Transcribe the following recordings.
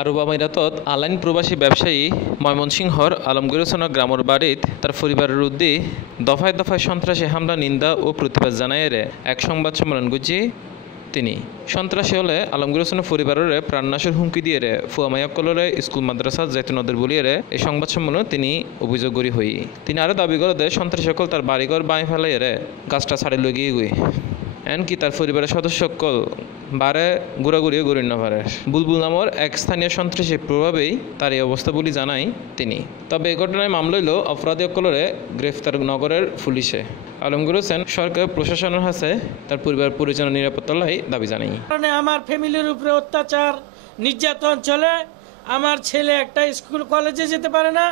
আরব আমিরাতত আলাইন প্রবাসী ব্যবসায়ী ময়মনসিংহর আলমগীর হোসেনের গ্রামের বাড়িত তার পরিবারের উদ্দি দফায় দফায় সন্ত্রাসী হামলা নিন্দা ও প্রতিবাদ জানায় এক সংবাদ সম্মেলন গুজি তিনি সন্ত্রাসী হলে আলমগীর হোসেনের পরিবারের প্রাণনাশের হুমকি দিয়ে ফুয়ামাইয়াকলরে স্কুল মাদ্রাসা জাইতুনদের বলিয়ে এই সংবাদ সম্মেলনে তিনি অভিযোগ করি হই তিনি আরও দাবি করে সন্ত্রাসী সকল তার বাড়িঘর বাঁই ফেলাই গাছটা ছাড়ি লগিয়ে গুই এমনকি তার পরিবারের সদস্য সকল বারে ঘোরাঘুরিও গড়িন না পারে বুলবুল নামের এক স্থানীয় সন্ত্রাসীর প্রভাবেই তার এই অবস্থা বলে জানাই তিনি। তবে এই ঘটনায় মামলা হইল অপরাধী অকলরে গ্রেফতার নগরের পুলিশে। আলমগীর হোসেন সরকার প্রশাসনের কাছে তার পরিবার পরিজনের নিরাপত্তার দাবি জানাই। আমার ফ্যামিলির উপরে অত্যাচার নির্যাতন চলে। আমার ছেলে একটা স্কুল কলেজে যেতে পারে না,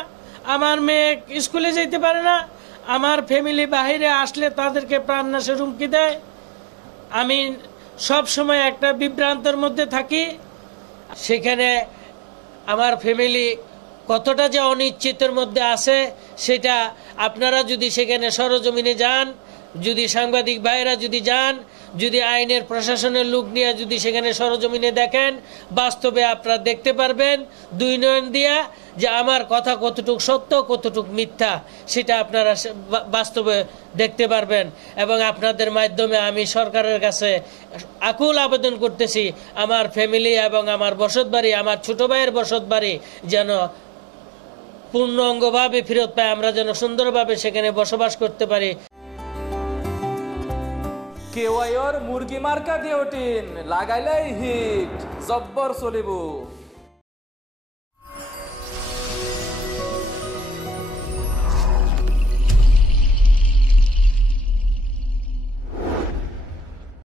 আমার মেয়ে স্কুলে যেতে পারে না, আমার ফ্যামিলি বাহিরে আসলে তাদেরকে প্রাণনাশের হুমকি দেয়। আমি সব সময় একটা বিভ্রান্তের মধ্যে থাকি। সেখানে আমার ফ্যামিলি কতটা যে অনিশ্চিতের মধ্যে আছে সেটা আপনারা যদি সেখানে সরজমিনে যান, যদি সাংবাদিক ভাইরা যদি যান, যদি আইনের প্রশাসনের লোক নিয়ে যদি সেখানে সরজমিনে দেখেন, বাস্তবে আপনারা দেখতে পারবেন দুই নয়ন দিয়া যে আমার কথা কতটুক সত্য কতটুক মিথ্যা সেটা আপনারা বাস্তবে দেখতে পারবেন। এবং আপনাদের মাধ্যমে আমি সরকারের কাছে আকুল আবেদন করতেছি আমার ফ্যামিলি এবং আমার বসতবাড়ি, আমার ছোট ভাইয়ের বসতবাড়ি যেন পূর্ণাঙ্গভাবে ফেরত পায়, আমরা যেন সুন্দরভাবে সেখানে বসবাস করতে পারি। কেওয়াইর মুরগি মার্কা দিওটিন লাগাইলেই হিট জব্বর চলিব।